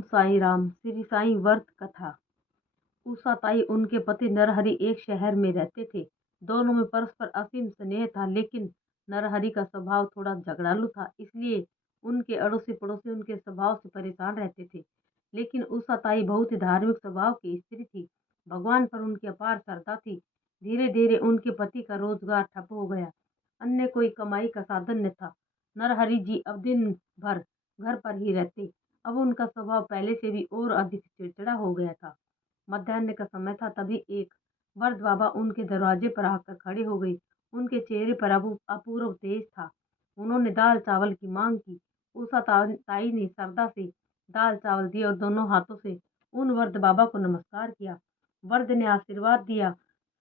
ओम साई राम। श्री साई व्रत कथा। उषा ताई उनके पति नरहरि एक शहर में रहते थे। दोनों में परस्पर असीम स्नेह था, लेकिन नरहरि का स्वभाव थोड़ा झगड़ालू था, इसलिए उनके अड़ोसी पड़ोसी उनके स्वभाव से परेशान रहते थे। लेकिन उषा ताई बहुत ही धार्मिक स्वभाव की स्त्री थी। भगवान पर उनकी अपार श्रद्धा थी। धीरे धीरे उनके पति का रोजगार ठप हो गया। अन्य कोई कमाई का साधन न था। नरहरि जी अब दिन भर घर पर ही रहते। अब उनका स्वभाव पहले से भी और अधिक चिड़चिड़ा हो गया था। मध्याह्न का समय था, तभी एक वृद्ध बाबा उनके दरवाजे पर आकर खड़े हो गए। उनके चेहरे पर अपूर्व तेज था। उन्होंने दाल चावल की मांग की। उषा ताई ने श्रद्धा से दाल चावल दिए और दोनों हाथों से उन वृद्ध बाबा को नमस्कार किया। वृद्ध ने आशीर्वाद दिया,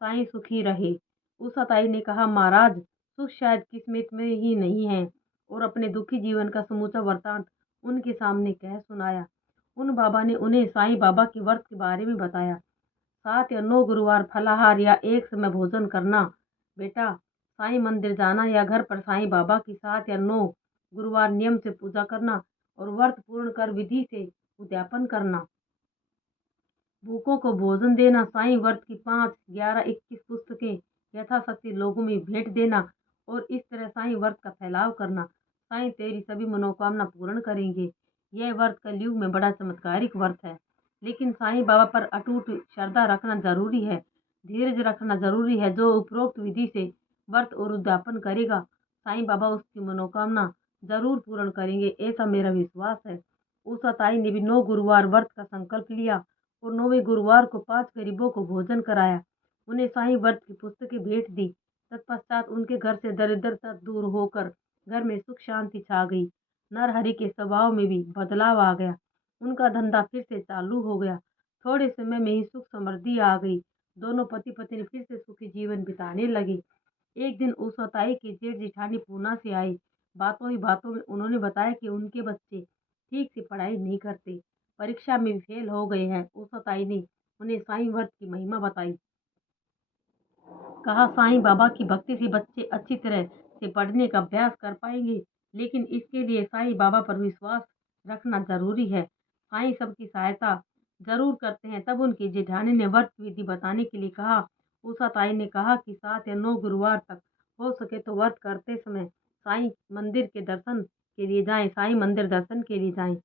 साईं सुखी रहे। उषा ताई ने कहा, महाराज, सुख शायद किस्मत में ही नहीं है, और अपने दुखी जीवन का समूचा वृतांत उनके सामने कह सुनाया। उन बाबा ने उन्हें साईं बाबा की व्रत के बारे में बताया। 7 या 9 गुरुवार फलाहार या एक समय भोजन करना, बेटा, साईं मंदिर जाना या घर पर साईं बाबा की 7 या 9 गुरुवार नियम से पूजा करना और व्रत पूर्ण कर विधि से उद्यापन करना। भूखों को भोजन देना, साईं व्रत की 5, 11, 21 पुस्तकें यथाशक्ति लोगों में भेंट देना और इस तरह साईं व्रत का फैलाव करना। साईं तेरी सभी मनोकामना पूर्ण करेंगे। यह व्रत कलयुग में बड़ा चमत्कारिक व्रत है, लेकिन साईं बाबा पर अटूट श्रद्धा रखना जरूरी है, धीरज रखना जरूरी है। जो उपरोक्त विधि से व्रत और उद्यापन करेगा, साईं बाबा उसकी मनोकामना जरूर पूर्ण करेंगे, ऐसा मेरा विश्वास है। उषा ताई ने भी 9 गुरुवार व्रत का संकल्प लिया और 9वें गुरुवार को 5 गरीबों को भोजन कराया। उन्हें साईं व्रत की पुस्तकें भेंट दी। तत्पश्चात उनके घर से दरिद्रता दूर होकर घर में सुख शांति छा गई। नरहरि के स्वभाव में भी बदलाव आ गया। उनका धंधा फिर से चालू हो गया। थोड़े समय में ही सुख समृद्धि आ गई। दोनों पति पत्नी फिर से सुखी जीवन बिताने लगे। एक दिन उषा ताई की जेठ जिठानी पूना से आई। बातों ही बातों में उन्होंने बताया कि उनके बच्चे ठीक से पढ़ाई नहीं करते, परीक्षा में भी फेल हो गए हैं। उषा ताई ने उन्हें साईं व्रत की महिमा बताई। कहा, साईं बाबा की भक्ति से बच्चे अच्छी तरह से पढ़ने का अभ्यास कर पाएंगे, लेकिन इसके लिए साईं बाबा पर विश्वास रखना जरूरी है। साईं सबकी सहायता जरूर करते हैं। तब उनकी जेठानी ने व्रत विधि बताने के लिए कहा। उषा ताई ने कहा कि 7 या 9 गुरुवार तक हो सके तो व्रत करते समय साईं मंदिर के दर्शन के लिए जाएं, साईं मंदिर दर्शन के लिए जाएं।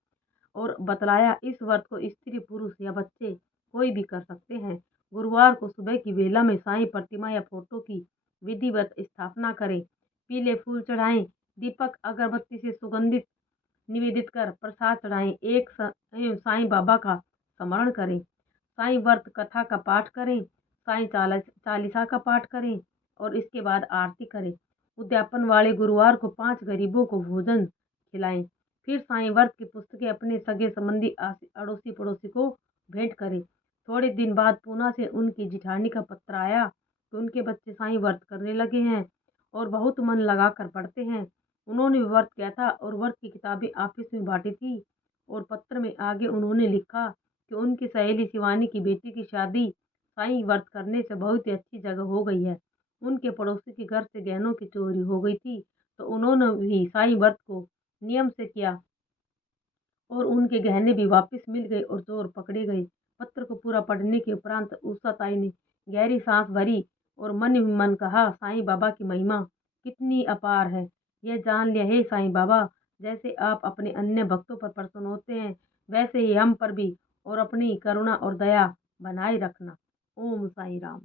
और बतलाया, इस व्रत को स्त्री पुरुष या बच्चे कोई भी कर सकते हैं। गुरुवार को सुबह की बेला में साईं प्रतिमा या फोटो की विधिवत स्थापना करें, पीले फूल चढ़ाएं, दीपक अगरबत्ती से सुगंधित निवेदित कर प्रसाद चढ़ाएं, एक साईं बाबा का स्मरण करें, साईं व्रत कथा का पाठ करें, साईं चालीसा का पाठ करें और इसके बाद आरती करें। उद्यापन वाले गुरुवार को 5 गरीबों को भोजन खिलाएं। फिर साईं व्रत की पुस्तकें अपने सगे संबंधी अड़ोसी पड़ोसी को भेंट करें। थोड़े दिन बाद पूना से उनकी जिठानी का पत्र आया कि उनके बच्चे साईं व्रत करने लगे हैं और बहुत मन लगाकर पढ़ते हैं। उन्होंने भी व्रत किया था और व्रत की किताबें ऑफिस में बांटी थी। और पत्र में आगे उन्होंने लिखा कि उनकी सहेली शिवानी की बेटी की शादी साईं व्रत करने से बहुत ही अच्छी जगह हो गई है। उनके पड़ोसी के घर से गहनों की चोरी हो गई थी, तो उन्होंने भी साईं व्रत को नियम से किया और उनके गहने भी वापस मिल गए और चोर पकड़े गए। पत्र को पूरा पढ़ने के उपरांत उषा ताई ने गहरी सांस भरी और मन ही मन कहा, साईं बाबा की महिमा कितनी अपार है। यह जान लिया है साईं बाबा, जैसे आप अपने अन्य भक्तों पर प्रसन्न होते हैं, वैसे ही हम पर भी और अपनी करुणा और दया बनाए रखना। ओम साईं राम।